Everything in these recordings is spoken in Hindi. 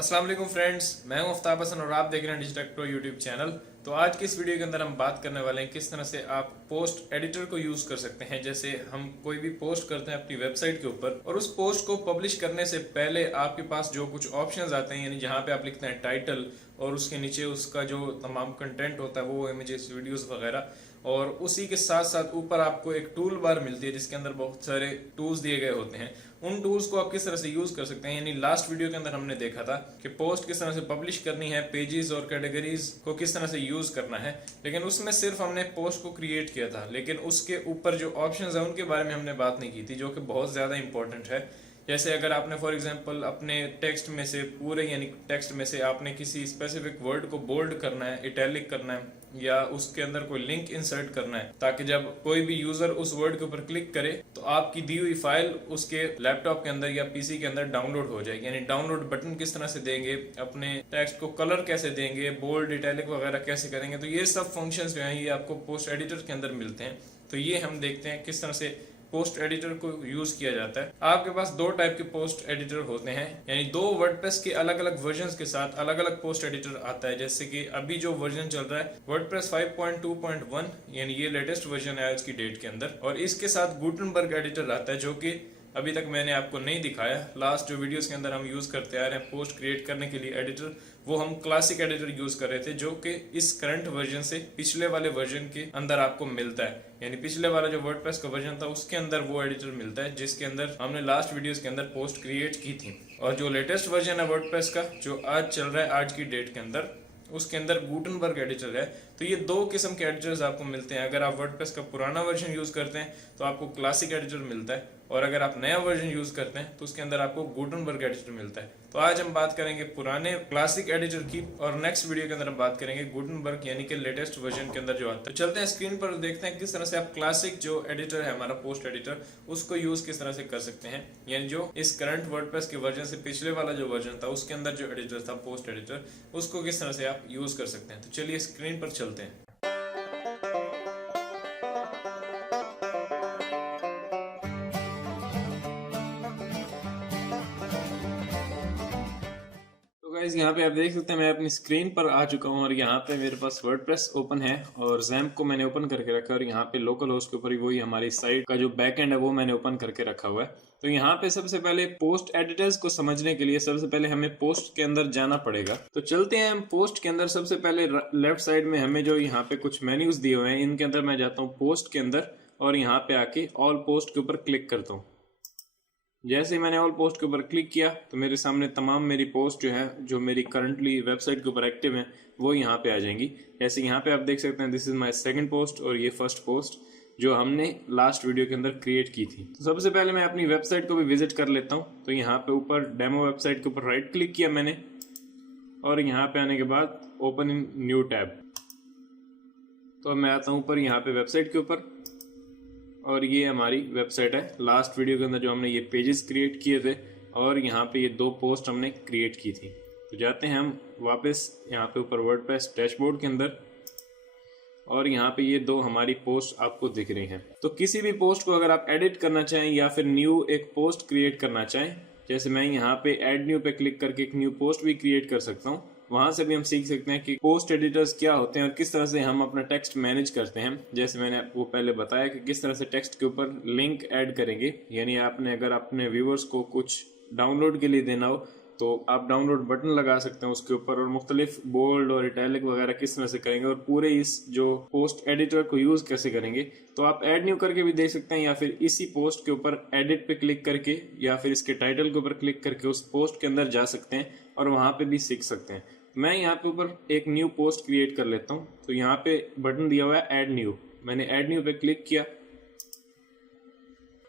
अस्सलाम वालेकुम फ्रेंड्स, मैं हूं आफ्ताब हसन और आप देख रहे हैं डिजिटल प्रो यूट्यूब चैनल। तो आज की इस वीडियो के अंदर हम बात करने वाले हैं किस तरह से आप पोस्ट एडिटर को यूज कर सकते हैं। जैसे हम कोई भी पोस्ट करते हैं अपनी वेबसाइट के ऊपर और उस पोस्ट को पब्लिश करने से पहले आपके पास जो कुछ ऑप्शंस आते हैं, यानी जहां पे आप लिखते हैं टाइटल और उसके नीचे उसका जो तमाम कंटेंट होता है वो इमेजेस, वीडियोस वगैरह, और उसी के साथ साथ ऊपर आपको एक टूल बार मिलती है जिसके अंदर बहुत सारे टूल्स दिए गए होते हैं। उन टूल्स को आप किस तरह से यूज कर सकते हैं, यानी लास्ट वीडियो के अंदर हमने देखा था कि पोस्ट किस तरह से पब्लिश करनी है, पेजेस और कैटेगरीज को किस तरह से यूज करना है, लेकिन उसमें सिर्फ हमने पोस्ट को क्रिएट किया था, लेकिन उसके ऊपर जो ऑप्शंस है उनके बारे में हमने बात नहीं की थी, जो कि बहुत ज्यादा इंपॉर्टेंट है। जैसे अगर आपने फॉर एग्जांपल अपने टेक्स्ट में से पूरे यानी टेक्स्ट में से आपने किसी स्पेसिफिक वर्ड को बोल्ड करना है, इटैलिक करना है, या उसके अंदर कोई लिंक इंसर्ट करना है ताकि जब कोई भी यूजर उस वर्ड के ऊपर क्लिक करे तो आपकी दी हुई फाइल उसके लैपटॉप के अंदर या पीसी के अंदर डाउनलोड हो जाएगी। यानी डाउनलोड बटन किस तरह से देंगे, अपने टेक्स्ट को कलर कैसे देंगे, बोल्ड इटैलिक वगैरह कैसे करेंगे, तो ये सब फंक्शंस जो हैं ये आपको पोस्ट एडिटर के अंदर मिलते हैं। तो ये हम देखते हैं किस तरह से पोस्ट एडिटर को यूज किया जाता है। आपके पास दो टाइप के पोस्ट एडिटर होते हैं, यानी दो वर्डप्रेस के अलग अलग वर्जन्स के साथ अलग अलग पोस्ट एडिटर आता है। जैसे कि अभी जो वर्जन चल रहा है वर्डप्रेस 5.2.1, यानी ये लेटेस्ट वर्जन है आज की डेट के अंदर, और इसके साथ गुटेनबर्ग एडिटर आता है जो कि अभी तक मैंने आपको नहीं दिखाया। लास्ट जो वीडियोस के अंदर हम यूज करते आ रहे हैं पोस्ट क्रिएट करने के लिए एडिटर, वो हम क्लासिक एडिटर यूज कर रहे थे, जो कि इस करंट वर्जन से पिछले वाले वर्जन के अंदर आपको मिलता है। यानी पिछले वाला जो वर्डप्रेस का वर्जन था उसके अंदर वो एडिटर मिलता है जिसके अंदर हमने लास्ट वीडियोस के अंदर पोस्ट क्रिएट की थी। और जो लेटेस्ट वर्जन है वर्डप्रेस का जो आज चल रहा है आज की डेट के अंदर, उसके अंदर गुटेनबर्ग एडिटर है। तो ये दो किस्म के एडिटर्स आपको मिलते हैं। अगर आप वर्डप्रेस का पुराना वर्जन यूज करते हैं तो आपको क्लासिक एडिटर मिलता है, और अगर आप नया वर्जन यूज करते हैं तो उसके अंदर आपको गुटेनबर्ग एडिटर मिलता है। तो आज हम बात करेंगे पुराने क्लासिक एडिटर की, और नेक्स्ट वीडियो के अंदर हम बात करेंगे गुटेनबर्ग यानी कि लेटेस्ट वर्जन के अंदर जो आता है। तो चलते हैं स्क्रीन पर देखते हैं किस तरह से आप क्लासिक जो एडिटर है हमारा पोस्ट एडिटर उसको यूज किस तरह से कर सकते हैं, यानी जो इस करंट वर्डप्रेस के वर्जन से पिछले वाला जो वर्जन था उसके अंदर जो एडिटर था पोस्ट एडिटर, उसको किस तरह से आप यूज कर सकते हैं। तो चलिए स्क्रीन पर चलते हैं। गाइस यहाँ पे आप देख सकते हैं मैं अपनी स्क्रीन पर आ चुका हूँ और यहाँ पे मेरे पास वर्डप्रेस ओपन है और ज़ैम्प को मैंने ओपन करके रखा है, और यहाँ पे लोकल होस्ट के ऊपर वही हमारी साइट का जो बैकएंड है वो मैंने ओपन करके रखा हुआ है। तो यहाँ पे सबसे पहले पोस्ट एडिटर्स को समझने के लिए सबसे पहले हमें पोस्ट के अंदर जाना पड़ेगा। तो चलते हैं हम पोस्ट के अंदर। सबसे पहले लेफ्ट साइड में हमें जो यहाँ पे कुछ मेन्यूज दिए हुए हैं इनके अंदर मैं जाता हूँ पोस्ट के अंदर, और यहाँ पे आके ऑल पोस्ट के ऊपर क्लिक करता हूँ। जैसे ही मैंने ऑल पोस्ट के ऊपर क्लिक किया तो मेरे सामने तमाम मेरी पोस्ट जो है जो मेरी करंटली वेबसाइट के ऊपर एक्टिव है वो यहाँ पे आ जाएंगी। जैसे यहाँ पे आप देख सकते हैं this is my second post और ये फर्स्ट पोस्ट जो हमने लास्ट वीडियो के अंदर क्रिएट की थी। तो सबसे पहले मैं अपनी वेबसाइट को भी विजिट कर लेता हूँ। तो यहाँ पे ऊपर डेमो वेबसाइट के ऊपर राइट क्लिक किया मैंने, और यहाँ पे आने के बाद ओपन इन न्यू टैब। तो मैं आता हूँ ऊपर यहाँ पे वेबसाइट के ऊपर, और ये हमारी वेबसाइट है। लास्ट वीडियो के अंदर जो हमने ये पेजेस क्रिएट किए थे और यहाँ पे ये दो पोस्ट हमने क्रिएट की थी। तो जाते हैं हम वापस यहाँ पे ऊपर वर्डप्रेस डैशबोर्ड के अंदर, और यहाँ पे ये दो हमारी पोस्ट आपको दिख रही हैं। तो किसी भी पोस्ट को अगर आप एडिट करना चाहें या फिर न्यू एक पोस्ट क्रिएट करना चाहें, जैसे मैं यहाँ पे ऐड न्यू पे क्लिक करके एक न्यू पोस्ट भी क्रिएट कर सकता हूँ। वहां से भी हम सीख सकते हैं कि पोस्ट एडिटर्स क्या होते हैं और किस तरह से हम अपना टेक्स्ट मैनेज करते हैं। जैसे मैंने आपको पहले बताया कि किस तरह से टेक्स्ट के ऊपर लिंक ऐड करेंगे, यानी आपने अगर अपने व्यूवर्स को कुछ डाउनलोड के लिए देना हो तो आप डाउनलोड बटन लगा सकते हैं उसके ऊपर, और मुख्तलिफ बोल्ड और इटैलिक वगैरह किस तरह से करेंगे और पूरे इस जो पोस्ट एडिटर को यूज कैसे करेंगे। तो आप ऐड न्यू करके भी देख सकते हैं, या फिर इसी पोस्ट के ऊपर एडिट पे क्लिक करके या फिर इसके टाइटल के ऊपर क्लिक करके उस पोस्ट के अंदर जा सकते हैं और वहां पे भी सीख सकते हैं। मैं यहाँ पे ऊपर एक न्यू पोस्ट क्रिएट कर लेता हूँ। तो यहाँ पे बटन दिया हुआ है ऐड न्यू, मैंने ऐड न्यू पे क्लिक किया।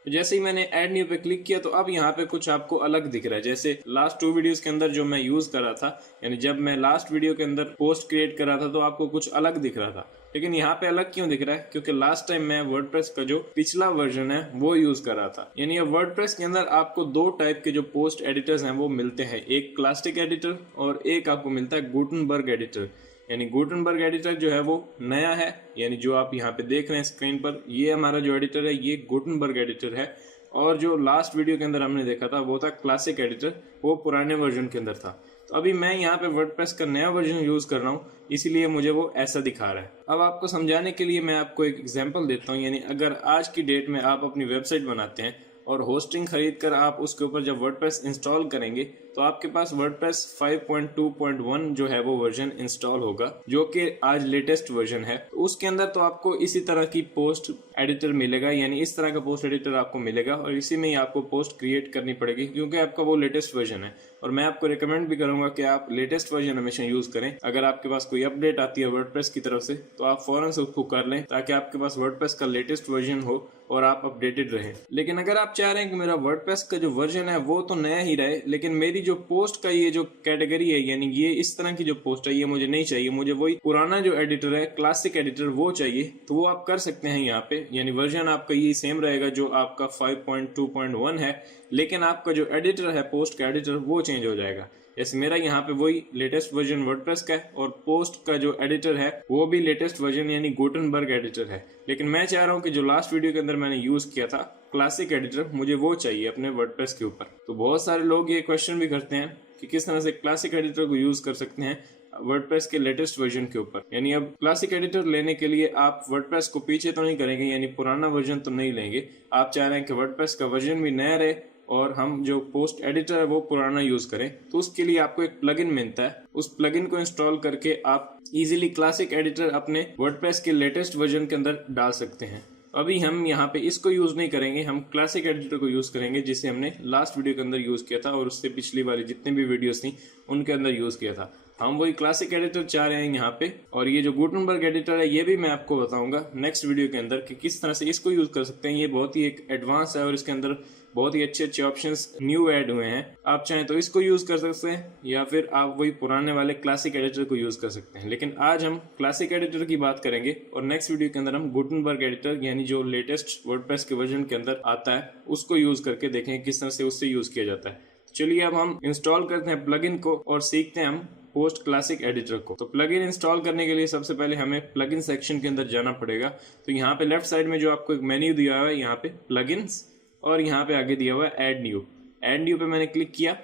तो जैसे ही मैंने ऐड न्यू पे क्लिक किया तो अब यहाँ पे कुछ आपको अलग दिख रहा है। जैसे लास्ट 2 वीडियोस के अंदर जो मैं यूज कर रहा था, यानी जब मैं लास्ट वीडियो के अंदर पोस्ट क्रिएट कर रहा था तो आपको कुछ अलग दिख रहा था, लेकिन यहाँ पे अलग क्यों दिख रहा है? क्योंकि लास्ट टाइम मैं वर्डप्रेस का जो पिछला वर्जन है वो यूज कर रहा था। यानी ये वर्डप्रेस के अंदर आपको दो टाइप के जो पोस्ट एडिटर्स हैं वो मिलते हैं, एक क्लासिक एडिटर और एक आपको मिलता है गुटेनबर्ग एडिटर। यानी गुटेनबर्ग एडिटर जो है वो नया है, यानी जो आप यहाँ पे देख रहे हैं स्क्रीन पर, ये हमारा जो एडिटर है ये गुटेनबर्ग एडिटर है, और जो लास्ट वीडियो के अंदर हमने देखा था वो था क्लासिक एडिटर, वो पुराने वर्जन के अंदर था। तो अभी मैं यहाँ पे वर्डप्रेस का नया वर्जन यूज कर रहा हूँ, इसीलिए मुझे वो ऐसा दिखा रहा है। अब आपको समझाने के लिए मैं आपको एक एग्जांपल देता हूँ। यानी अगर आज की डेट में आप अपनी वेबसाइट बनाते हैं और होस्टिंग खरीद कर आप उसके ऊपर जब वर्डप्रेस इंस्टॉल करेंगे तो आपके पास वर्डप्रेस 5.2.1 जो है वो वर्जन इंस्टॉल होगा, जो कि आज लेटेस्ट वर्जन है। तो उसके अंदर तो आपको इसी तरह की पोस्ट एडिटर मिलेगा, यानी इस तरह का पोस्ट एडिटर आपको मिलेगा और इसी में ही आपको पोस्ट क्रिएट करनी पड़ेगी क्योंकि आपका वो लेटेस्ट वर्जन है। और मैं आपको रिकमेंड भी करूंगा कि आप लेटेस्ट वर्जन हमेशा यूज करें। अगर आपके पास कोई अपडेट आती है वर्डप्रेस की तरफ से तो आप फौरन से उसको कर लें ताकि आपके पास वर्डप्रेस का लेटेस्ट वर्जन हो और आप अपडेटेड रहें। लेकिन अगर आप चाह रहे हैं कि मेरा वर्डप्रेस का जो वर्जन है वो तो नया ही रहे, लेकिन मेरी जो पोस्ट का ये जो कैटेगरी है, यानी ये इस तरह की जो पोस्ट है ये मुझे नहीं चाहिए, मुझे वही पुराना जो एडिटर है क्लासिक एडिटर वो चाहिए, तो वो आप कर सकते हैं यहाँ पे। यानी वर्जन आपका ये सेम रहेगा जो आपका 5.2.1 है, लेकिन आपका जो एडिटर है पोस्ट का एडिटर वो चेंज हो जाएगा। जैसे मेरा यहाँ पे वही लेटेस्ट वर्जन वर्डप्रेस का है और पोस्ट का जो एडिटर है वो भी लेटेस्ट वर्जन यानी गुटेनबर्ग एडिटर है। लेकिन मैं चाह रहा हूँ कि जो लास्ट वीडियो के अंदर मैंने यूज किया था क्लासिक एडिटर, मुझे वो चाहिए अपने वर्डप्रेस के ऊपर। तो बहुत सारे लोग ये क्वेश्चन भी करते हैं कि किस तरह से क्लासिक एडिटर को यूज कर सकते हैं वर्डप्रेस के लेटेस्ट वर्जन के ऊपर। यानी अब क्लासिक एडिटर लेने के लिए आप वर्डप्रेस को पीछे तो नहीं करेंगे, यानी पुराना वर्जन तो नहीं लेंगे। आप चाह रहे हैं कि वर्डप्रेस का वर्जन भी नया रहे और हम जो पोस्ट एडिटर है वो पुराना यूज करें, तो उसके लिए आपको एक प्लगइन मिलता है। उस प्लगइन को इंस्टॉल करके आप इजीली क्लासिक एडिटर अपने वर्डप्रेस के लेटेस्ट वर्जन के अंदर डाल सकते हैं। अभी हम यहाँ पे इसको यूज नहीं करेंगे, हम क्लासिक एडिटर को यूज करेंगे जिसे हमने लास्ट वीडियो के अंदर यूज किया था और उससे पिछली वाली जितनी भी वीडियोस थी उनके अंदर यूज किया था। हम वही क्लासिक एडिटर चाह रहे हैं यहाँ पे, और ये जो गुटेनबर्ग एडिटर है ये भी मैं आपको बताऊंगा नेक्स्ट वीडियो के अंदर कि किस तरह से इसको यूज कर सकते हैं। ये बहुत ही एक एडवांस है और इसके अंदर बहुत ही अच्छे अच्छे ऑप्शंस न्यू ऐड हुए हैं। आप चाहें तो इसको यूज कर सकते हैं या फिर आप वही पुराने वाले क्लासिक एडिटर को यूज कर सकते हैं। लेकिन आज हम क्लासिक एडिटर की बात करेंगे और नेक्स्ट वीडियो के अंदर हम गुटेनबर्ग एडिटर यानी जो लेटेस्ट वर्डप्रेस के वर्जन के अंदर आता है उसको यूज करके देखेंगे किस तरह से उससे यूज किया जाता है। चलिए अब हम इंस्टॉल करते हैं प्लगइन को और सीखते हैं हम पोस्ट क्लासिक एडिटर को। तो प्लगइन इंस्टॉल करने के लिए सबसे पहले हमें प्लगइन सेक्शन के अंदर जाना पड़ेगा। तो यहाँ पे लेफ्ट साइड में जो आपको एक मेन्यू दिया हुआ है यहाँ पे प्लगइन्स, और यहाँ पे आगे दिया हुआ है ऐड न्यू। ऐड न्यू पे मैंने क्लिक किया।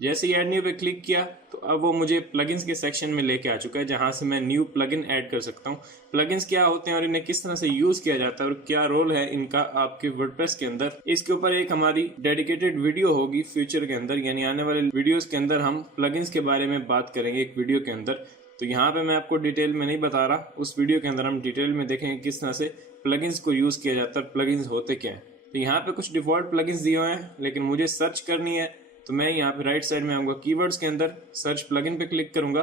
जैसे ही ऐड न्यू पे क्लिक किया तो अब वो मुझे प्लगइन्स के सेक्शन में लेके आ चुका है जहां से मैं न्यू प्लगइन ऐड कर सकता हूँ। प्लगइन्स क्या होते हैं और इन्हें किस तरह से यूज किया जाता है और क्या रोल है इनका आपके वर्डप्रेस के अंदर, इसके ऊपर एक हमारी डेडिकेटेड वीडियो होगी फ्यूचर के अंदर, यानी आने वाले वीडियोस के अंदर हम प्लगइन्स के बारे में बात करेंगे एक वीडियो के अंदर। तो यहाँ पे मैं आपको डिटेल में नहीं बता रहा, उस वीडियो के अंदर हम डिटेल में देखेंगे किस तरह से प्लगइन्स को यूज किया जाता है, प्लगइन्स होते क्या है। तो यहाँ पे कुछ डिफॉल्ट प्लगइन्स दिए हुए हैं, लेकिन मुझे सर्च करनी है तो मैं यहाँ पे राइट साइड में आऊंगा, कीवर्ड्स के अंदर सर्च प्लगइन पे क्लिक करूंगा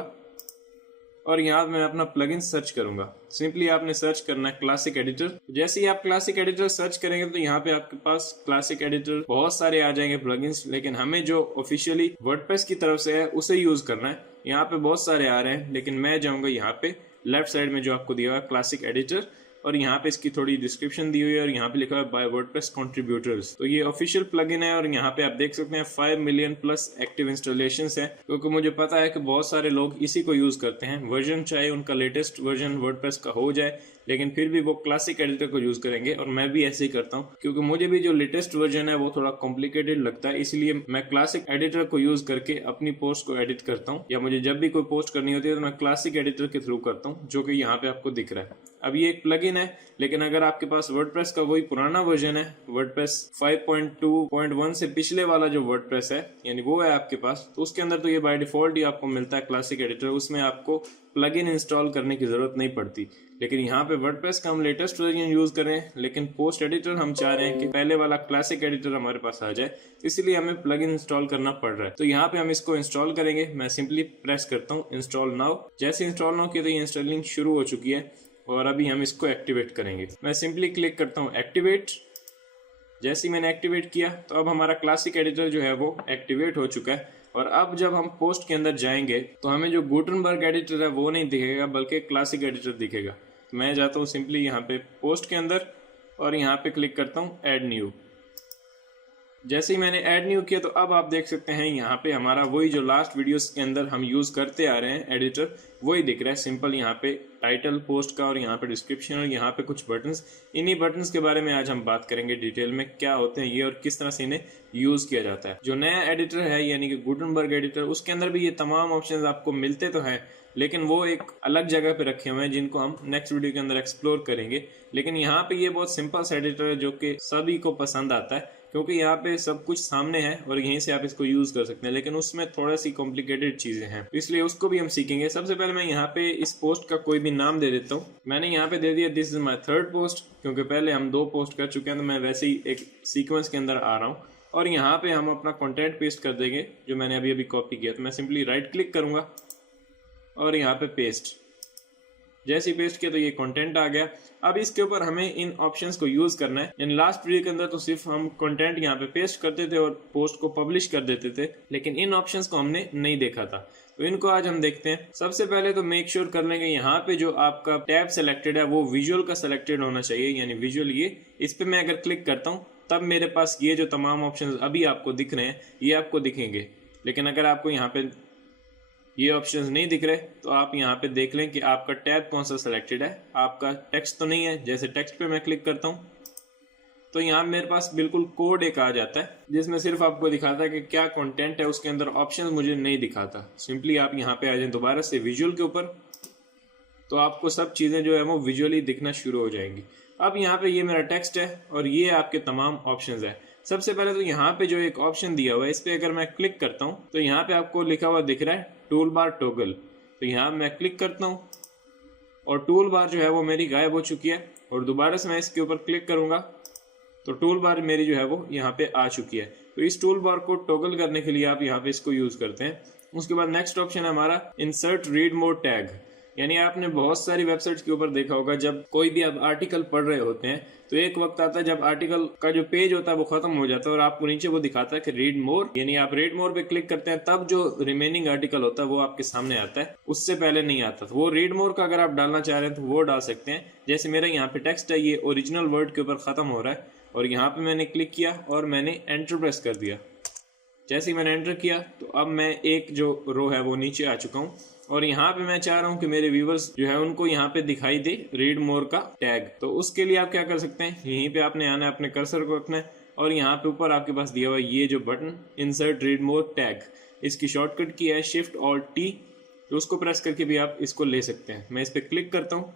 और यहाँ मैं अपना प्लगइन सर्च करूंगा। सिंपली आपने सर्च करना है क्लासिक एडिटर। जैसे ही आप क्लासिक एडिटर सर्च करेंगे तो यहाँ पे आपके पास क्लासिक एडिटर बहुत सारे आ जाएंगे प्लगइन्स, लेकिन हमें जो ऑफिशियली वर्डप्रेस की तरफ से है उसे यूज करना है। यहाँ पे बहुत सारे आ रहे हैं, लेकिन मैं जाऊंगा यहाँ पे लेफ्ट साइड में जो आपको दिया हुआ है क्लासिक एडिटर, और यहाँ पे इसकी थोड़ी डिस्क्रिप्शन दी हुई है और यहाँ पे लिखा है बाय वर्डप्रेस कंट्रीब्यूटर्स। तो ये ऑफिशियल प्लगइन है और यहाँ पे आप देख सकते हैं 5 मिलियन प्लस एक्टिव इंस्टॉलेशंस है, क्योंकि मुझे पता है कि बहुत सारे लोग इसी को यूज करते हैं। वर्जन चाहे उनका लेटेस्ट वर्जन वर्डप्रेस का हो जाए, लेकिन फिर भी वो क्लासिक एडिटर को यूज करेंगे और मैं भी ऐसे ही करता हूँ, क्योंकि मुझे भी जो लेटेस्ट वर्जन है वो थोड़ा कॉम्प्लिकेटेड लगता है, इसलिए मैं क्लासिक एडिटर को यूज करके अपनी पोस्ट को एडिट करता हूँ, या मुझे जब भी कोई पोस्ट करनी होती है तो मैं क्लासिक एडिटर के थ्रू करता हूँ, जो कि यहाँ पे आपको दिख रहा है। अब ये एक प्लगइन है, लेकिन अगर आपके पास वर्डप्रेस का वही पुराना वर्जन है, वर्डप्रेस 5.2.1 से पिछले वाला जो वर्डप्रेस है यानी वो है आपके पास, तो उसके अंदर तो ये बाय डिफॉल्ट ही आपको मिलता है क्लासिक एडिटर, उसमें आपको प्लगइन इंस्टॉल करने की जरूरत नहीं पड़ती। लेकिन यहाँ पे वर्डप्रेस का हम लेटेस्ट वर्जन यूज करें, लेकिन पोस्ट एडिटर हम चाह रहे हैं कि पहले वाला क्लासिक एडिटर हमारे पास आ जाए, इसलिए हमें प्लगइन इंस्टॉल करना पड़ रहा है। तो यहाँ पे हम इसको इंस्टॉल करेंगे। मैं सिंपली प्रेस करता हूँ इंस्टॉल नाउ। जैसे इंस्टॉल नाउ किया तो ये इंस्टॉलिंग शुरू हो चुकी है और अभी हम इसको एक्टिवेट करेंगे। मैं सिंपली क्लिक करता हूँ एक्टिवेट। जैसे ही मैंने एक्टिवेट किया तो अब हमारा क्लासिक एडिटर जो है वो एक्टिवेट हो चुका है, और अब जब हम पोस्ट के अंदर जाएंगे तो हमें जो गुटेनबर्ग एडिटर है वो नहीं दिखेगा, बल्कि क्लासिक एडिटर दिखेगा। तो मैं जाता हूँ सिंपली यहाँ पे पोस्ट के अंदर और यहाँ पे क्लिक करता हूँ ऐड न्यू। जैसे ही मैंने ऐड न्यू किया तो अब आप देख सकते हैं यहाँ पे हमारा वही जो लास्ट वीडियोस के अंदर हम यूज़ करते आ रहे हैं एडिटर, वही दिख रहा है। सिंपल यहाँ पे टाइटल पोस्ट का और यहाँ पे डिस्क्रिप्शन और यहाँ पे कुछ बटन्स। इन्हीं बटन्स के बारे में आज हम बात करेंगे डिटेल में, क्या होते हैं ये और किस तरह से इन्हें यूज़ किया जाता है। जो नया एडिटर है यानी कि गुटनबर्ग एडिटर, उसके अंदर भी ये तमाम ऑप्शन आपको मिलते तो हैं, लेकिन वो एक अलग जगह पे रखे हुए हैं जिनको हम नेक्स्ट वीडियो के अंदर एक्सप्लोर करेंगे। लेकिन यहाँ पे ये बहुत सिंपल सा एडिटर है जो कि सभी को पसंद आता है, क्योंकि यहाँ पे सब कुछ सामने है और यहीं से आप इसको यूज कर सकते हैं। लेकिन उसमें थोड़ा सी कॉम्प्लिकेटेड चीजें हैं, इसलिए उसको भी हम सीखेंगे। सबसे पहले मैं यहाँ पे इस पोस्ट का कोई भी नाम दे देता हूँ। मैंने यहाँ पे दे दिया this is my third post, क्योंकि पहले हम 2 पोस्ट कर चुके हैं, तो मैं वैसे ही एक सीक्वेंस के अंदर आ रहा हूँ। और यहाँ पे हम अपना कंटेंट पेस्ट कर देंगे जो मैंने अभी अभी कॉपी किया। तो मैं सिंपली राइट क्लिक करूंगा और यहाँ पे पेस्ट। जैसे ही पेस्ट किया तो ये कंटेंट आ गया। अब इसके ऊपर हमें इन ऑप्शंस को यूज करना है। इन लास्ट वीडियो के अंदर तो सिर्फ हम कंटेंट यहाँ पे पेस्ट करते थे और पोस्ट को पब्लिश कर देते थे, लेकिन इन ऑप्शंस को हमने नहीं देखा था, तो इनको आज हम देखते हैं। सबसे पहले तो मेक श्योर कर लेंगे यहाँ पे जो आपका टैब सेलेक्टेड है वो विजुअल का सेलेक्टेड होना चाहिए, यानी विजुअल। ये इस पे मैं अगर क्लिक करता हूँ तब मेरे पास ये जो तमाम ऑप्शन अभी आपको दिख रहे हैं ये आपको दिखेंगे। लेकिन अगर आपको यहाँ पे ये ऑप्शंस नहीं दिख रहे तो आप यहाँ पे देख लें कि आपका टैब कौन सा सिलेक्टेड है। आपका टेक्स्ट तो नहीं है। जैसे टेक्स्ट पे मैं क्लिक करता हूँ तो यहाँ मेरे पास बिल्कुल कोड एक आ जाता है जिसमें सिर्फ आपको दिखाता है कि क्या कंटेंट है, उसके अंदर ऑप्शंस मुझे नहीं दिखाता। सिंपली आप यहाँ पे आ जाए दोबारा से विजुअल के ऊपर, तो आपको सब चीज़ें जो है वो विजुअली दिखना शुरू हो जाएंगी। अब यहाँ पे ये मेरा टेक्स्ट है और ये आपके तमाम ऑप्शंस है। सबसे पहले तो यहाँ पे जो एक ऑप्शन दिया हुआ है इस पे अगर मैं क्लिक करता हूँ तो यहाँ पे आपको लिखा हुआ दिख रहा है टूल बार टॉगल। तो यहाँ मैं क्लिक करता हूँ और टूल बार जो है वो मेरी गायब हो चुकी है। और दोबारा से मैं इसके ऊपर क्लिक करूंगा तो टूल बार मेरी जो है वो यहाँ पे आ चुकी है। तो इस टूल बार को टॉगल करने के लिए आप यहाँ पे इसको यूज करते हैं। उसके बाद नेक्स्ट ऑप्शन है हमारा इंसर्ट रीड मोर टैग, यानी आपने बहुत सारी वेबसाइट्स के ऊपर देखा होगा जब कोई भी आप आर्टिकल पढ़ रहे होते हैं तो एक वक्त आता है जब आर्टिकल का जो पेज होता है वो खत्म हो जाता है और आपको नीचे वो दिखाता है कि रीड मोर, यानी आप रीड मोर पे क्लिक करते हैं तब जो रिमेनिंग आर्टिकल होता है वो आपके सामने आता है, उससे पहले नहीं आता। तो वो रीड मोर का अगर आप डालना चाह रहे हैं तो वो डाल सकते हैं। जैसे मेरा यहाँ पे टेक्स्ट है ये ओरिजिनल वर्ड के ऊपर खत्म हो रहा है और यहाँ पे मैंने क्लिक किया और मैंने एंटर प्रेस कर दिया। जैसे ही मैंने एंटर किया तो अब मैं एक जो रो है वो नीचे आ चुका हूँ और यहाँ पे मैं चाह रहा हूँ कि मेरे व्यूवर्स जो है उनको यहाँ पे दिखाई दे रीड मोर का टैग। तो उसके लिए आप क्या कर सकते हैं, यहीं पे आपने आना है, अपने कर्सर को रखना है और यहाँ पे ऊपर आपके पास दिया हुआ ये जो button insert read more tag, इसकी शॉर्टकट की है शिफ्ट ऑल्ट टी, तो उसको प्रेस करके भी आप इसको ले सकते हैं। मैं इस पर क्लिक करता हूँ।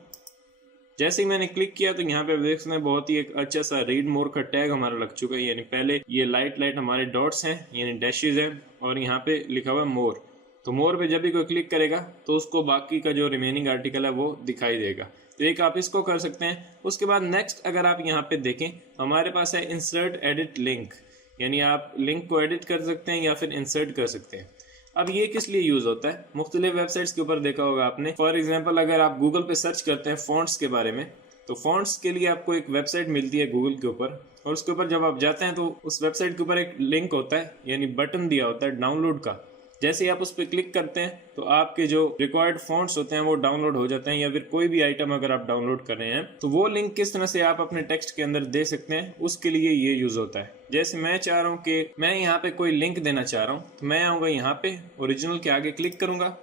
जैसे ही मैंने क्लिक किया तो यहाँ पे देख सकते हैं बहुत ही एक अच्छा सा रीड मोर का टैग हमारा लग चुका है। यानी पहले ये लाइट हमारे डॉट्स हैं यानी डैशेज हैं और यहाँ पे लिखा हुआ है मोर। तो मोर पे जब भी कोई क्लिक करेगा तो उसको बाकी का जो रिमेनिंग आर्टिकल है वो दिखाई देगा। तो एक आप इसको कर सकते हैं। उसके बाद नेक्स्ट अगर आप यहाँ पे देखें तो हमारे पास है इंसर्ट एडिट लिंक, यानी आप लिंक को एडिट कर सकते हैं या फिर इंसर्ट कर सकते हैं। अब ये किस लिए यूज होता है, मुख्तलिफ वेबसाइट्स के ऊपर देखा होगा आपने। फॉर एग्जाम्पल अगर आप गूगल पे सर्च करते हैं फॉन्ट्स के बारे में तो फॉन्ट्स के लिए आपको एक वेबसाइट मिलती है गूगल के ऊपर और उसके ऊपर जब आप जाते हैं तो उस वेबसाइट के ऊपर एक लिंक होता है यानी बटन दिया होता है डाउनलोड का। जैसे ही आप उस पर क्लिक करते हैं तो आपके जो रिक्वायर्ड फॉन्ट्स होते हैं वो डाउनलोड हो जाते हैं या फिर कोई भी आइटम अगर आप डाउनलोड कर रहे हैं तो वो लिंक किस तरह से आप अपने टेक्स्ट के अंदर दे सकते हैं उसके लिए ये यूज होता है। जैसे मैं चाह रहा हूँ कि मैं यहाँ पे कोई लिंक देना चाह रहा हूँ तो मैं आऊँगा यहाँ पे ओरिजिनल के आगे क्लिक करूंगा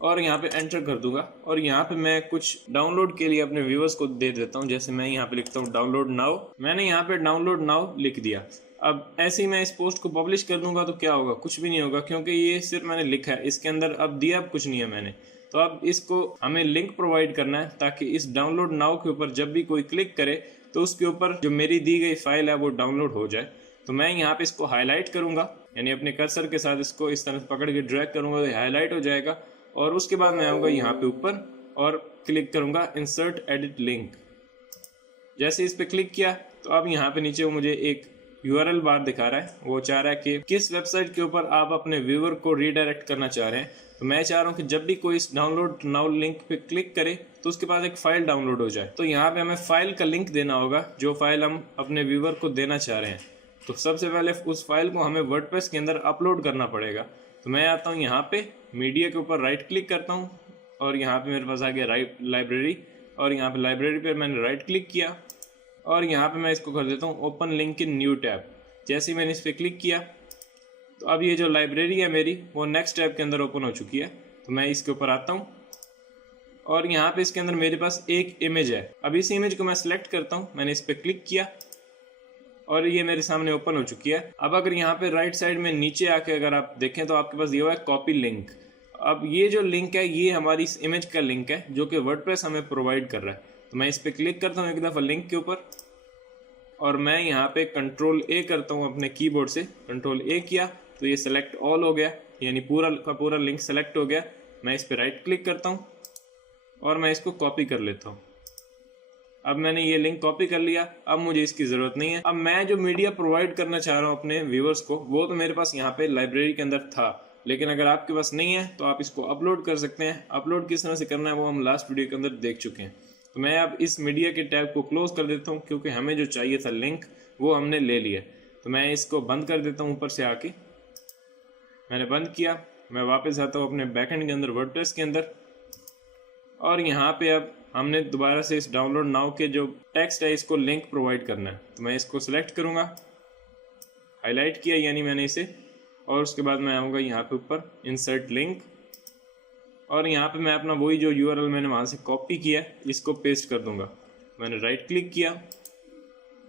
और यहाँ पे एंटर कर दूंगा और यहाँ पे मैं कुछ डाउनलोड के लिए अपने व्यूअर्स को दे देता हूँ। जैसे मैं यहाँ पे लिखता हूँ डाउनलोड नाउ, मैंने यहाँ पे डाउनलोड नाउ लिख दिया। अब ऐसे ही मैं इस पोस्ट को पब्लिश कर दूंगा तो क्या होगा, कुछ भी नहीं होगा क्योंकि ये सिर्फ मैंने लिखा है, इसके अंदर अब दिया अब कुछ नहीं है मैंने। तो अब इसको हमें लिंक प्रोवाइड करना है ताकि इस डाउनलोड नाउ के ऊपर जब भी कोई क्लिक करे तो उसके ऊपर जो मेरी दी गई फाइल है वो डाउनलोड हो जाए। तो मैं यहाँ पे इसको हाईलाइट करूंगा, यानी अपने कर्सर के साथ इसको इस तरह से पकड़ के ड्रैग करूंगा तो हाईलाइट हो जाएगा और उसके बाद मैं आऊँगा यहाँ पे ऊपर और क्लिक करूंगा इंसर्ट एडिट लिंक। जैसे इस पे क्लिक किया तो अब यहाँ पे नीचे वो मुझे एक URL बार दिखा रहा है, वो चाह रहा है कि किस वेबसाइट के ऊपर आप अपने व्यूअर को रीडायरेक्ट करना चाह रहे हैं। तो मैं चाह रहा हूँ कि जब भी कोई इस डाउनलोड नाउ लिंक पे क्लिक करे तो उसके बाद एक फाइल डाउनलोड हो जाए। तो यहाँ पे हमें फाइल का लिंक देना होगा जो फाइल हम अपने व्यूअर को देना चाह रहे हैं। तो सबसे पहले उस फाइल को हमें वर्डप्रेस के अंदर अपलोड करना पड़ेगा। तो मैं आता हूँ यहाँ पे मीडिया के ऊपर राइट क्लिक करता हूँ और यहाँ पे मेरे पास आ गया लाइब्रेरी और यहाँ पे लाइब्रेरी पे मैंने राइट क्लिक किया और यहाँ पे मैं इसको कर देता हूँ open link in new tab. जैसे ही मैंने इस पर क्लिक किया तो अब ये जो लाइब्रेरी है मेरी वो नेक्स्ट टैब के अंदर ओपन हो चुकी है। तो मैं इसके ऊपर आता हूँ और यहाँ पे इसके अंदर मेरे पास एक इमेज है। अब इस इमेज को मैं सिलेक्ट करता हूँ, मैंने इस पर क्लिक किया और ये मेरे सामने ओपन हो चुकी है। अब अगर यहाँ पे राइट साइड में नीचे आके अगर आप देखें तो आपके पास ये हुआ है कॉपी लिंक। अब ये जो लिंक है ये हमारी इस इमेज का लिंक है जो कि वर्डप्रेस हमें प्रोवाइड कर रहा है। तो मैं इस पर क्लिक करता हूँ एक दफ़ा लिंक के ऊपर और मैं यहाँ पे कंट्रोल ए करता हूँ अपने कीबोर्ड से। कंट्रोल ए किया तो ये सेलेक्ट ऑल हो गया, यानी पूरा का पूरा लिंक सेलेक्ट हो गया। मैं इस पर राइट क्लिक करता हूँ और मैं इसको कॉपी कर लेता हूँ। अब मैंने ये लिंक कॉपी कर लिया, अब मुझे इसकी ज़रूरत नहीं है। अब मैं जो मीडिया प्रोवाइड करना चाह रहा हूँ अपने व्यूवर्स को वो तो मेरे पास यहाँ पे लाइब्रेरी के अंदर था, लेकिन अगर आपके पास नहीं है तो आप इसको अपलोड कर सकते हैं। अपलोड किस तरह से करना है वो हम लास्ट वीडियो के अंदर देख चुके हैं। तो मैं अब इस मीडिया के टैब को क्लोज कर देता हूँ क्योंकि हमें जो चाहिए था लिंक वो हमने ले लिया। तो मैं इसको बंद कर देता हूँ ऊपर से आके। मैंने बंद किया, मैं वापस आता हूँ अपने बैकएंड के अंदर वर्डप्रेस के अंदर और यहाँ पे अब हमने दोबारा से इस डाउनलोड नाउ के जो टेक्स्ट है इसको लिंक प्रोवाइड करना है। तो मैं इसको सिलेक्ट करूँगा, हाईलाइट किया यानी मैंने इसे, और उसके बाद मैं आऊँगा यहाँ पे ऊपर इंसर्ट लिंक और यहाँ पे मैं अपना वही जो यूआरएल मैंने वहाँ से कॉपी किया इसको पेस्ट कर दूँगा। मैंने राइट क्लिक किया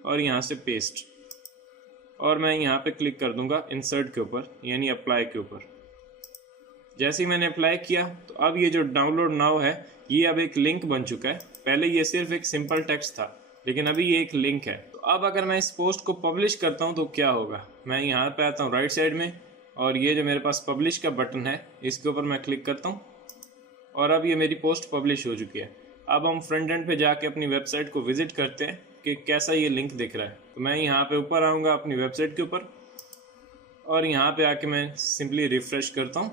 और यहाँ से पेस्ट, और मैं यहाँ पे क्लिक कर दूँगा इंसर्ट के ऊपर यानी अप्लाई के ऊपर। जैसे ही मैंने अप्लाई किया तो अब ये जो डाउनलोड नाउ है ये अब एक लिंक बन चुका है। पहले ये सिर्फ एक सिंपल टेक्स्ट था लेकिन अभी ये एक लिंक है। तो अब अगर मैं इस पोस्ट को पब्लिश करता हूँ तो क्या होगा, मैं यहाँ पे आता हूँ राइट साइड में और ये जो मेरे पास पब्लिश का बटन है इसके ऊपर मैं क्लिक करता हूँ और अब ये मेरी पोस्ट पब्लिश हो चुकी है। अब हम फ्रंट एंड पे जाके अपनी वेबसाइट को विजिट करते हैं कि कैसा ये लिंक दिख रहा है। तो मैं यहाँ पे ऊपर आऊँगा अपनी वेबसाइट के ऊपर और यहाँ पे आके मैं सिंपली रिफ्रेश करता हूँ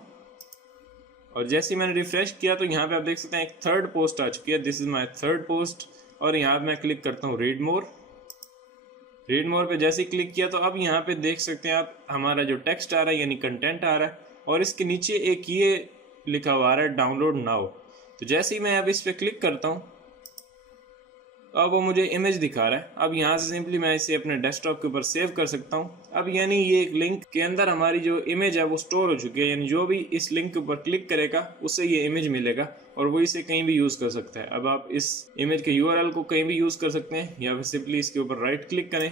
और जैसे ही मैंने रिफ्रेश किया तो यहाँ पे आप देख सकते हैं एक थर्ड पोस्ट आ चुकी है। This is my third post और यहाँ पे मैं क्लिक करता हूँ रीड मोर। रीड मोर पे जैसे ही क्लिक किया तो अब यहाँ पे देख सकते हैं आप हमारा जो टेक्स्ट आ रहा है यानी कंटेंट आ रहा है और इसके नीचे एक ये लिखा हुआ आ रहा है डाउनलोड नाउ। तो जैसे ही मैं अब इस पर क्लिक करता हूँ तो अब वो मुझे इमेज दिखा रहा है। अब यहाँ से सिंपली मैं इसे अपने डेस्कटॉप के ऊपर सेव कर सकता हूँ। अब यानी ये एक लिंक के अंदर हमारी जो इमेज है वो स्टोर हो चुकी है, यानी जो भी इस लिंक के ऊपर क्लिक करेगा उससे ये इमेज मिलेगा और वो इसे कहीं भी यूज़ कर सकता है। अब आप इस इमेज के यूआरएल को कहीं भी यूज़ कर सकते हैं या फिर सिंपली इसके ऊपर राइट क्लिक करें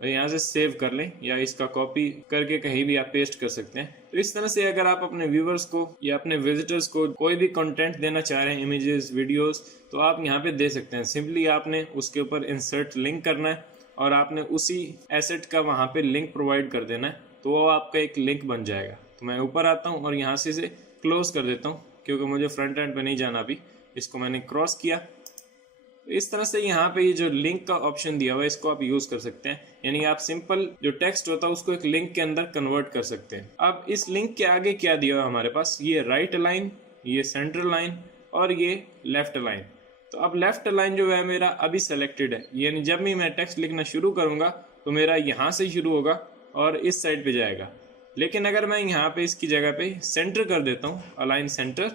और यहाँ से सेव कर लें या इसका कॉपी करके कहीं भी आप पेस्ट कर सकते हैं। तो इस तरह से अगर आप अपने व्यूवर्स को या अपने विजिटर्स को कोई भी कंटेंट देना चाह रहे हैं, इमेजेस, वीडियोस, तो आप यहाँ पे दे सकते हैं। सिंपली आपने उसके ऊपर इंसर्ट लिंक करना है और आपने उसी एसेट का वहाँ पे लिंक प्रोवाइड कर देना है तो वो आपका एक लिंक बन जाएगा। तो मैं ऊपर आता हूँ और यहाँ से इसे क्लोज कर देता हूँ क्योंकि मुझे फ्रंट एंड पे नहीं जाना अभी। इसको मैंने क्रॉस किया। इस तरह से यहाँ पे ये जो लिंक का ऑप्शन दिया हुआ है इसको आप यूज़ कर सकते हैं, यानी आप सिंपल जो टेक्स्ट होता है उसको एक लिंक के अंदर कन्वर्ट कर सकते हैं। अब इस लिंक के आगे क्या दिया हुआ है हमारे पास, ये राइट लाइन, ये सेंटर लाइन और ये लेफ्ट लाइन। तो अब लेफ्ट लाइन जो है मेरा अभी सेलेक्टेड है, यानी जब भी मैं टेक्स्ट लिखना शुरू करूँगा तो मेरा यहाँ से शुरू होगा और इस साइड पे जाएगा। लेकिन अगर मैं यहाँ पे इसकी जगह पे सेंटर कर देता हूँ, अलाइन सेंटर,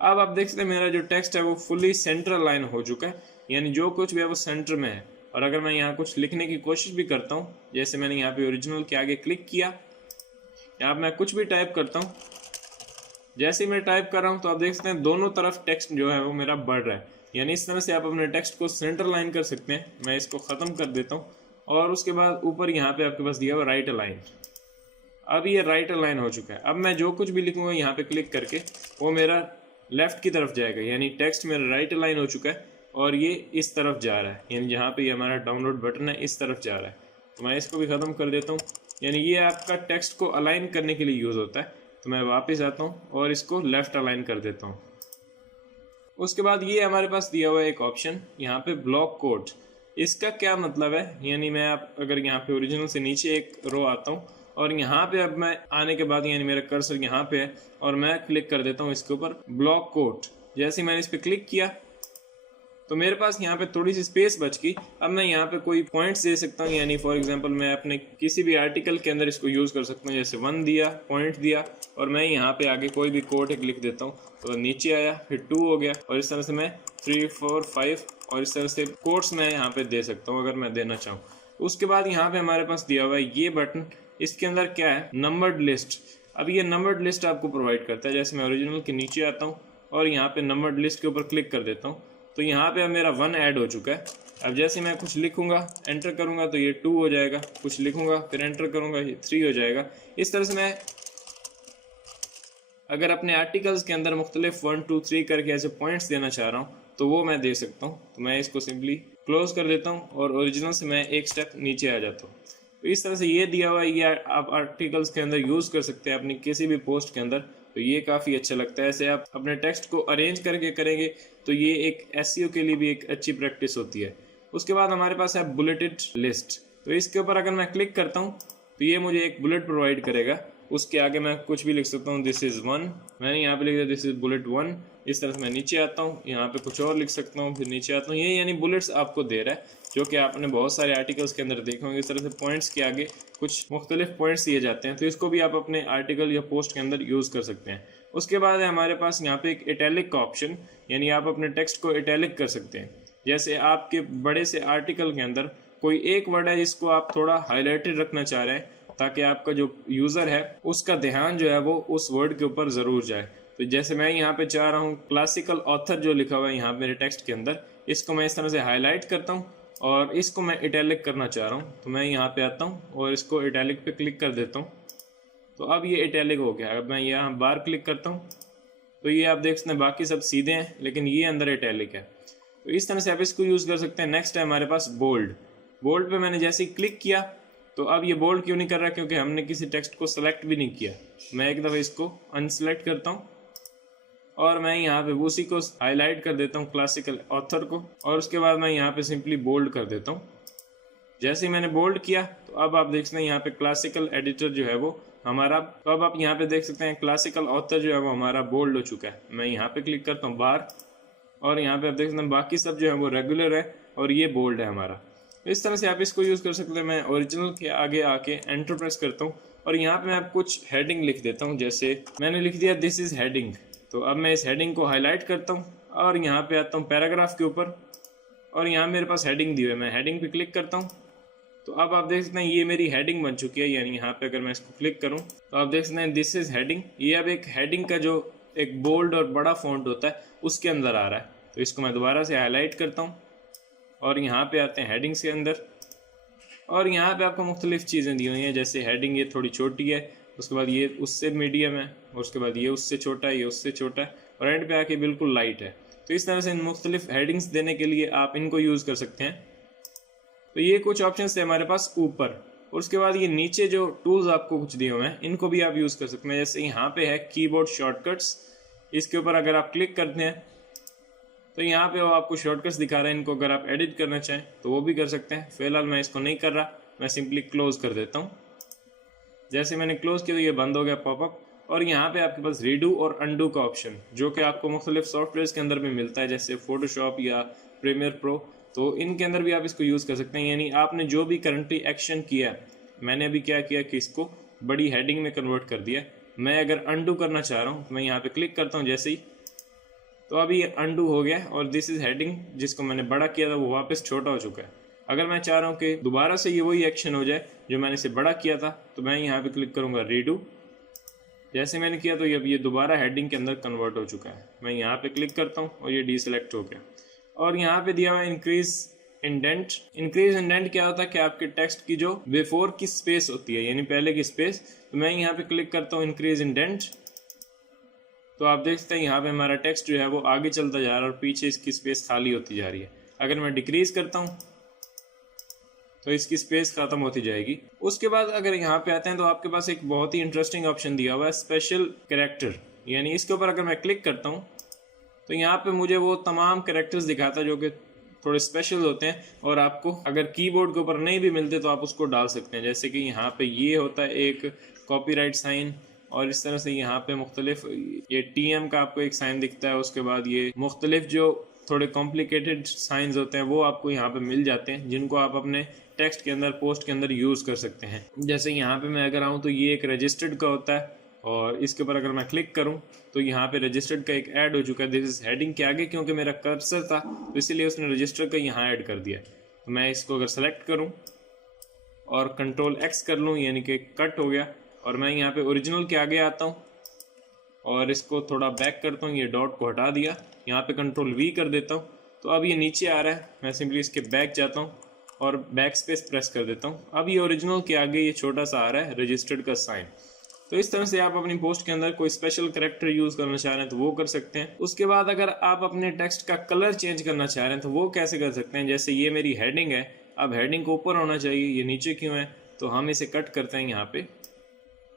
अब आप देख सकते हैं मेरा जो टेक्स्ट है वो फुली सेंटर अलाइन हो चुका है, यानी जो कुछ भी है वो सेंटर में है। और अगर मैं यहाँ कुछ लिखने की कोशिश भी करता हूँ, जैसे मैंने यहाँ पे ओरिजिनल के आगे क्लिक किया, यहाँ मैं कुछ भी टाइप करता हूँ, जैसे ही मैं टाइप कर रहा हूँ तो आप देख सकते हैं दोनों तरफ टेक्स्ट जो है वो मेरा बढ़ रहा है। यानी इस तरह से आप अपने टेक्स्ट को सेंटर लाइन कर सकते हैं। मैं इसको ख़त्म कर देता हूँ और उसके बाद ऊपर यहाँ पे आपके पास दिया हुआ राइट अलाइन। अब ये राइट अलाइन हो चुका है। अब मैं जो कुछ भी लिखूँगा यहाँ पे क्लिक करके वो मेरा लेफ्ट की तरफ जाएगा, यानी टेक्स्ट मेरा राइट अलाइन हो चुका है और ये इस तरफ जा रहा है, यानी जहाँ पे ये हमारा डाउनलोड बटन है इस तरफ जा रहा है। तो मैं इसको भी ख़त्म कर देता हूँ, यानी ये आपका टेक्स्ट को अलाइन करने के लिए यूज़ होता है। तो मैं वापस आता हूँ और इसको लेफ़्ट अलाइन कर देता हूँ। उसके बाद ये हमारे पास दिया हुआ है एक ऑप्शन यहाँ पे ब्लॉक कोड। इसका क्या मतलब है, यानी मैं आप अगर यहाँ पे ओरिजिनल से नीचे एक रो आता हूँ और यहाँ पे अब मैं आने के बाद यानी मेरा कर्सर यहाँ पे है और मैं क्लिक कर देता हूँ इसके ऊपर ब्लॉक कोड। जैसे मैंने इस पर क्लिक किया तो मेरे पास यहाँ पे थोड़ी सी स्पेस बच गई। अब मैं यहाँ पे कोई पॉइंट्स दे सकता हूँ, यानी फॉर एग्जांपल मैं अपने किसी भी आर्टिकल के अंदर इसको यूज़ कर सकता हूँ। जैसे 1 दिया, पॉइंट दिया और मैं यहाँ पे आगे कोई भी कोड एक लिख देता हूँ तो नीचे आया, फिर 2 हो गया और इस तरह से मैं 3, 4, 5 और इस तरह से कोड्स मैं यहाँ पे दे सकता हूँ अगर मैं देना चाहूँ। उसके बाद यहाँ पे हमारे पास दिया हुआ है ये बटन, इसके अंदर क्या है, नंबर्ड लिस्ट। अब ये नंबर्ड लिस्ट आपको प्रोवाइड करता है। जैसे मैं ओरिजिनल के नीचे आता हूँ और यहाँ पे नंबर्ड लिस्ट के ऊपर क्लिक कर देता हूँ, तो यहाँ पे अब मेरा 1 ऐड हो चुका है। अब जैसे मैं कुछ लिखूंगा, एंटर करूंगा तो ये 2 हो जाएगा, कुछ लिखूंगा फिर एंटर करूंगा ये 3 हो जाएगा। इस तरह से मैं अगर अपने आर्टिकल्स के अंदर मुख्तलिफ 1 2 3 करके ऐसे पॉइंट्स देना चाह रहा हूँ तो वो मैं दे सकता हूँ। तो मैं इसको सिंपली क्लोज कर देता हूँ और ओरिजिनल से मैं एक स्टेप नीचे आ जाता हूँ। तो इस तरह से ये दिया हुआ है, ये आप आर्टिकल्स के अंदर यूज़ कर सकते हैं अपनी किसी भी पोस्ट के अंदर। तो ये काफ़ी अच्छा लगता है। ऐसे आप अपने टेक्स्ट को अरेंज करके करेंगे तो ये एक एसईओ के लिए भी एक अच्छी प्रैक्टिस होती है। उसके बाद हमारे पास है बुलेटेड लिस्ट। तो इसके ऊपर अगर मैं क्लिक करता हूँ तो ये मुझे एक बुलेट प्रोवाइड करेगा। उसके आगे मैं कुछ भी लिख सकता हूँ, दिस इज़ 1, मैंने यहाँ पे लिख दिया दिस इज़ बुलेट 1। इस तरह से मैं नीचे आता हूँ, यहाँ पे कुछ और लिख सकता हूँ, फिर नीचे आता हूँ। ये यानी बुलेट्स आपको दे रहा है, जो कि आपने बहुत सारे आर्टिकल्स के अंदर देखे होंगे। इस तरह से पॉइंट्स के आगे कुछ मुख्तलिफ पॉइंट्स दिए जाते हैं, तो इसको भी आप अपने आर्टिकल या पोस्ट के अंदर यूज़ कर सकते हैं। उसके बाद है हमारे पास यहाँ पे एक इटैलिक का ऑप्शन, यानी आप अपने टेक्स्ट को इटैलिक कर सकते हैं। जैसे आपके बड़े से आर्टिकल के अंदर कोई एक वर्ड है जिसको आप थोड़ा हाईलाइटेड रखना चाह रहे हैं ताकि आपका जो यूज़र है उसका ध्यान जो है वो उस वर्ड के ऊपर ज़रूर जाए। तो जैसे मैं यहाँ पे चाह रहा हूँ क्लासिकल ऑथर जो लिखा हुआ है यहाँ मेरे टेक्स्ट के अंदर, इसको मैं इस तरह से हाईलाइट करता हूँ और इसको मैं इटैलिक करना चाह रहा हूँ। तो मैं यहाँ पे आता हूँ और इसको इटैलिक पे क्लिक कर देता हूँ। तो अब ये इटैलिक हो गया। अब मैं यहाँ बार क्लिक करता हूँ तो ये आप देख सकते हैं बाकी सब सीधे हैं लेकिन ये अंदर इटैलिक है। तो इस तरह से आप इसको यूज़ कर सकते हैं। नेक्स्ट है हमारे पास बोल्ड। बोल्ड पे मैंने जैसे ही क्लिक किया तो अब ये बोल्ड क्यों नहीं कर रहा, क्योंकि हमने किसी टेक्स्ट को सेलेक्ट भी नहीं किया। मैं एक दफ़ा इसको अनसेलेक्ट करता हूँ और मैं यहाँ पे उसी को हाईलाइट कर देता हूँ क्लासिकल ऑथर को, और उसके बाद मैं यहाँ पे सिंपली बोल्ड कर देता हूँ। जैसे ही मैंने बोल्ड किया तो अब आप देख सकते हैं यहाँ पे क्लासिकल एडिटर जो है वो हमारा, तो अब आप यहाँ पे देख सकते हैं क्लासिकल ऑथर जो है वो हमारा बोल्ड हो चुका है। मैं यहाँ पे क्लिक करता हूँ बार, और यहाँ पे आप देख सकते हैं बाकी सब जो है वो रेगुलर है और ये बोल्ड है हमारा। इस तरह से आप इसको यूज़ कर सकते हैं। मैं ओरिजिनल के आगे आके एंटर प्रेस करता हूँ और यहाँ पे मैं आप कुछ हेडिंग लिख देता हूँ। जैसे मैंने लिख दिया दिस इज़ हेडिंग, तो अब मैं इस हेडिंग को हाईलाइट करता हूँ और यहाँ पे आता हूँ पैराग्राफ के ऊपर, और यहाँ मेरे पास हेडिंग दी हुई है। मैं हेडिंग पे क्लिक करता हूँ तो अब आप देख सकते हैं ये मेरी हेडिंग बन चुकी है। यानी यहाँ पे अगर मैं इसको क्लिक करूँ तो आप देख सकते हैं दिस इज़ हेडिंग। ये अब एक हेडिंग का जो एक बोल्ड और बड़ा फॉन्ट होता है उसके अंदर आ रहा है। तो इसको मैं दोबारा से हाईलाइट करता हूँ और यहाँ पे आते हैं हेडिंग्स के अंदर, और यहाँ पे आपको मुख्तलिफ चीज़ें दी हुई हैं। जैसे हेडिंग ये थोड़ी छोटी है, उसके बाद ये उससे मीडियम है, और उसके बाद ये उससे छोटा है, ये उससे छोटा है, और एंड पे आके बिल्कुल लाइट है। तो इस तरह से इन मुख्तलिफ हेडिंग्स देने के लिए आप इनको यूज़ कर सकते हैं। तो ये कुछ ऑप्शन थे हमारे पास ऊपर, और उसके बाद ये नीचे जो टूल्स आपको कुछ दिए हुए हैं इनको भी आप यूज़ कर सकते हैं। जैसे यहाँ पे है कीबोर्ड शॉर्टकट्स, इसके ऊपर अगर आप क्लिक करते हैं तो यहाँ पे वो आपको शॉर्टकट्स दिखा रहे हैं। इनको अगर आप एडिट करना चाहें तो वो भी कर सकते हैं। फिलहाल मैं इसको नहीं कर रहा, मैं सिंपली क्लोज कर देता हूँ। जैसे मैंने क्लोज किया तो ये बंद हो गया पॉपअप, और यहाँ पे आपके पास रीडू और अंडू का ऑप्शन जो कि आपको मुख्तलिफ सॉफ्टवेयर के अंदर भी मिलता है, जैसे फोटोशॉप या प्रीमियर प्रो। तो इनके अंदर भी आप इसको यूज़ कर सकते हैं। यानी आपने जो भी करंटली एक्शन किया, मैंने अभी क्या किया कि इसको बड़ी हेडिंग में कन्वर्ट कर दिया। मैं अगर अंडू करना चाह रहा हूँ तो मैं यहाँ पे क्लिक करता हूँ जैसे ही, तो अभी ये अंडू हो गया और दिस इज़ हेडिंग जिसको मैंने बड़ा किया था वो वापस छोटा हो चुका है। अगर मैं चाह रहा हूँ कि दोबारा से ये वही एक्शन हो जाए जो मैंने इसे बड़ा किया था, तो मैं यहाँ पे क्लिक करूँगा रीडू। जैसे मैंने किया तो ये दोबारा हेडिंग के अंदर कन्वर्ट हो चुका है। मैं यहाँ पे क्लिक करता हूँ और ये डीसेलेक्ट हो गया। और यहाँ पे दिया हुआ है इंक्रीज इंडेंट। इंक्रीज इंडेंट क्या होता है कि आपके टेक्स्ट की जो बिफोर की स्पेस होती है, यानी पहले की स्पेस। तो मैं यहाँ पे क्लिक करता हूँ इंक्रीज इंडेंट, तो आप देख सकते हैं यहाँ पे हमारा टेक्स्ट जो है वो आगे चलता जा रहा है और पीछे इसकी स्पेस खाली होती जा रही है। अगर मैं डिक्रीज करता हूँ तो इसकी स्पेस खत्म होती जाएगी। उसके बाद अगर यहाँ पे आते हैं तो आपके पास एक बहुत ही इंटरेस्टिंग ऑप्शन दिया हुआ है स्पेशल कैरेक्टर। यानी इसके ऊपर अगर मैं क्लिक करता हूँ तो यहाँ पे मुझे वो तमाम कैरेक्टर्स दिखाता है जो कि थोड़े स्पेशल होते हैं, और आपको अगर कीबोर्ड के ऊपर नहीं भी मिलते तो आप उसको डाल सकते हैं। जैसे कि यहाँ पे ये होता है एक कॉपीराइट साइन, और इस तरह से यहाँ पे मुख्तलिफ ये TM का आपको एक साइन दिखता है। उसके बाद ये मुख्तलिफ जो थोड़े कॉम्प्लिकेटेड साइंस होते हैं वो आपको यहाँ पे मिल जाते हैं, जिनको आप अपने टेक्स्ट के अंदर पोस्ट के अंदर यूज़ कर सकते हैं। जैसे यहाँ पे मैं अगर आऊँ तो ये एक रजिस्टर्ड का होता है, और इसके ऊपर अगर मैं क्लिक करूँ तो यहाँ पे रजिस्टर्ड का एक ऐड हो चुका है दिस इज हेडिंग के आगे, क्योंकि मेरा कर्सर था तो इसीलिए उसने रजिस्टर का यहाँ ऐड कर दिया। तो मैं इसको अगर सेलेक्ट करूँ और कंट्रोल एक्स कर लूँ, यानी कि कट हो गया। और मैं यहाँ पे ओरिजिनल के आगे आता हूँ और इसको थोड़ा बैक करता हूँ, ये डॉट को हटा दिया। यहाँ पे कंट्रोल वी कर देता हूँ, तो अब ये नीचे आ रहा है। मैं सिंपली इसके बैक जाता हूँ और बैक स्पेस प्रेस कर देता हूँ। अब ये ओरिजिनल के आगे ये छोटा सा आ रहा है रजिस्टर्ड का साइन। तो इस तरह से आप अपनी पोस्ट के अंदर कोई स्पेशल कैरेक्टर यूज करना चाह रहे हैं तो वो कर सकते हैं। उसके बाद अगर आप अपने टेक्स्ट का कलर चेंज करना चाह रहे हैं तो वो कैसे कर सकते हैं। जैसे ये मेरी हेडिंग है, अब हेडिंग को ऊपर होना चाहिए, ये नीचे क्यों है, तो हम इसे कट करते हैं। यहाँ पे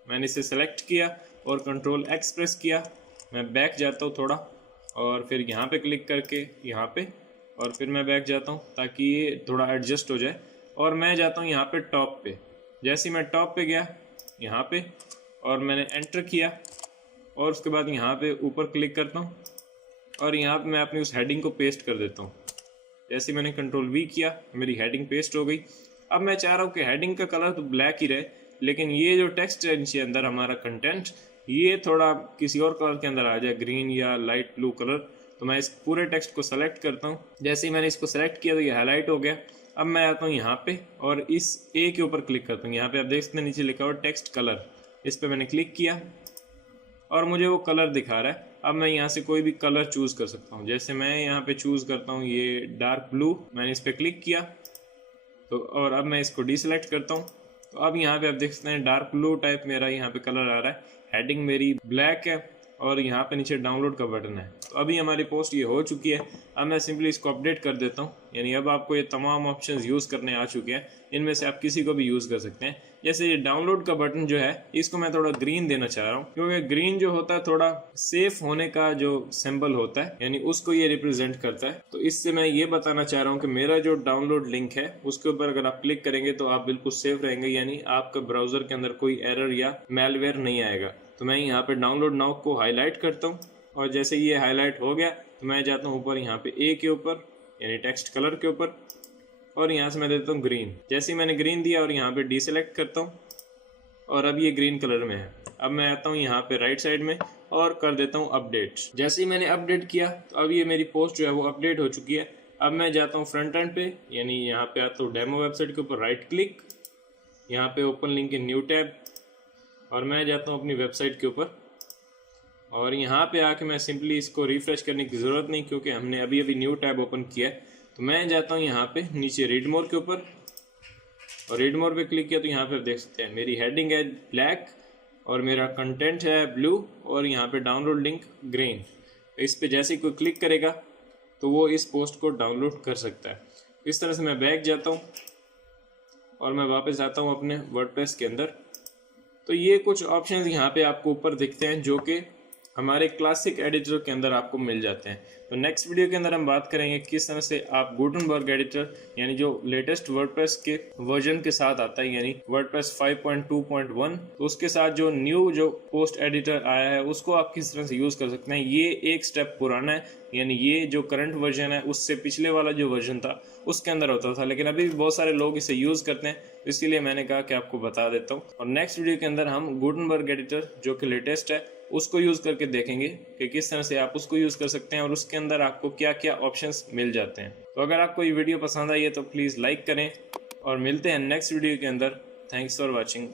मैंने इसे सेलेक्ट किया और कंट्रोल एक्स प्रेस किया। मैं बैक जाता हूँ थोड़ा और फिर यहाँ पे क्लिक करके यहाँ पे, और फिर मैं बैक जाता हूँ ताकि ये थोड़ा एडजस्ट हो जाए। और मैं जाता हूँ यहाँ पे टॉप पे। जैसे ही मैं टॉप पे गया यहाँ पे और मैंने एंटर किया और उसके बाद यहाँ पे ऊपर क्लिक करता हूँ और यहाँ पे मैं अपनी उस हेडिंग को पेस्ट कर देता हूँ। जैसे मैंने कंट्रोल वी किया, मेरी हेडिंग पेस्ट हो गई। अब मैं चाह रहा हूँ कि हेडिंग का कलर तो ब्लैक ही रहे, लेकिन ये जो टेक्स्ट है नीचे अंदर हमारा कंटेंट, ये थोड़ा किसी और कलर के अंदर आ जाए, ग्रीन या लाइट ब्लू कलर। तो मैं इस पूरे टेक्स्ट को सेलेक्ट करता हूँ। जैसे ही मैंने इसको सेलेक्ट किया तो ये हाईलाइट हो गया। अब मैं आता हूँ यहाँ पे और इस ए के ऊपर क्लिक करता हूँ। यहाँ पे आप देख सकते हैं नीचे लिखा हुआ टेक्स्ट कलर, इस पे मैंने क्लिक किया और मुझे वो कलर दिखा रहा है। अब मैं यहाँ से कोई भी कलर चूज कर सकता हूँ। जैसे मैं यहाँ पे चूज करता हूँ ये डार्क ब्लू, मैंने इस पे क्लिक किया तो, और अब मैं इसको डीसेलेक्ट करता हूँ। तो अब यहाँ पे आप देख सकते हैं डार्क ब्लू टाइप मेरा यहाँ पे कलर आ रहा है। हेडिंग मेरी ब्लैक है और यहाँ पे नीचे डाउनलोड का बटन है। तो अभी हमारी पोस्ट ये हो चुकी है। अब मैं सिंपली इसको अपडेट कर देता हूँ, यानी अब आपको ये तमाम ऑप्शंस यूज़ करने आ चुके हैं। इनमें से आप किसी को भी यूज़ कर सकते हैं। जैसे ये डाउनलोड का बटन जो है, इसको मैं थोड़ा ग्रीन देना चाह रहा हूँ, क्योंकि ग्रीन जो होता है थोड़ा सेफ होने का जो सिंबल होता है, यानी उसको ये रिप्रेजेंट करता है। तो इससे मैं ये बताना चाह रहा हूँ कि मेरा जो डाउनलोड लिंक है उसके ऊपर अगर आप क्लिक करेंगे तो आप बिल्कुल सेफ रहेंगे, यानी आपका ब्राउजर के अंदर कोई एरर या मेलवेयर नहीं आएगा। तो मैं यहाँ पे डाउनलोड नाउ को हाईलाइट करता हूँ और जैसे ये हाईलाइट हो गया तो मैं जाता हूँ ऊपर यहाँ पे ए के ऊपर, यानी टेक्स्ट कलर के ऊपर, और यहाँ से मैं देता हूँ ग्रीन। जैसे ही मैंने ग्रीन दिया और यहाँ पे डीसेलेक्ट करता हूँ और अब ये ग्रीन कलर में है। अब मैं आता हूँ यहाँ पे राइट साइड में और कर देता हूँ अपडेट। जैसे ही मैंने अपडेट किया तो अब ये मेरी पोस्ट जो है वो अपडेट हो चुकी है। अब मैं जाता हूँ फ्रंट एंड पे, यानी यहाँ पे आता हूँ डेमो वेबसाइट के ऊपर, राइट क्लिक, यहाँ पे open link in new tab, और मैं जाता हूँ अपनी वेबसाइट के ऊपर। और यहाँ पे आके मैं सिंपली इसको रिफ्रेश करने की ज़रूरत नहीं, क्योंकि हमने अभी अभी न्यू टैब ओपन किया है। तो मैं जाता हूँ यहाँ पे नीचे रीड मोर के ऊपर, और रीड मोर पे क्लिक किया तो यहाँ पे आप देख सकते हैं मेरी हेडिंग है ब्लैक और मेरा कंटेंट है ब्लू, और यहाँ पे डाउनलोड लिंक ग्रीन। इस पे जैसे ही कोई क्लिक करेगा तो वो इस पोस्ट को डाउनलोड कर सकता है। इस तरह से मैं बैक जाता हूँ और मैं वापस आता हूँ अपने वर्डप्रेस के अंदर। तो ये कुछ ऑप्शंस यहाँ पे आपको ऊपर दिखते हैं जो कि हमारे क्लासिक एडिटर के अंदर आपको मिल जाते हैं। तो नेक्स्ट वीडियो के अंदर हम बात करेंगे किस तरह से आप गुटेनबर्ग एडिटर, यानी जो लेटेस्ट वर्डप्रेस के वर्जन के साथ आता है, यानी वर्डप्रेस 5.2.1, तो उसके साथ जो न्यू जो पोस्ट एडिटर आया है उसको आप किस तरह से यूज़ कर सकते हैं। ये एक स्टेप पुराना है, यानी ये जो करंट वर्जन है उससे पिछले वाला जो वर्जन था उसके अंदर होता था, लेकिन अभी भी बहुत सारे लोग इसे यूज़ करते हैं, इसीलिए मैंने कहा कि आपको बता देता हूँ। और नेक्स्ट वीडियो के अंदर हम गुटेनबर्ग एडिटर जो कि लेटेस्ट है उसको यूज़ करके देखेंगे कि किस तरह से आप उसको यूज़ कर सकते हैं और उसके अंदर आपको क्या क्या ऑप्शंस मिल जाते हैं। तो अगर आपको ये वीडियो पसंद आई है तो प्लीज़ लाइक करें और मिलते हैं नेक्स्ट वीडियो के अंदर। Thanks for watching.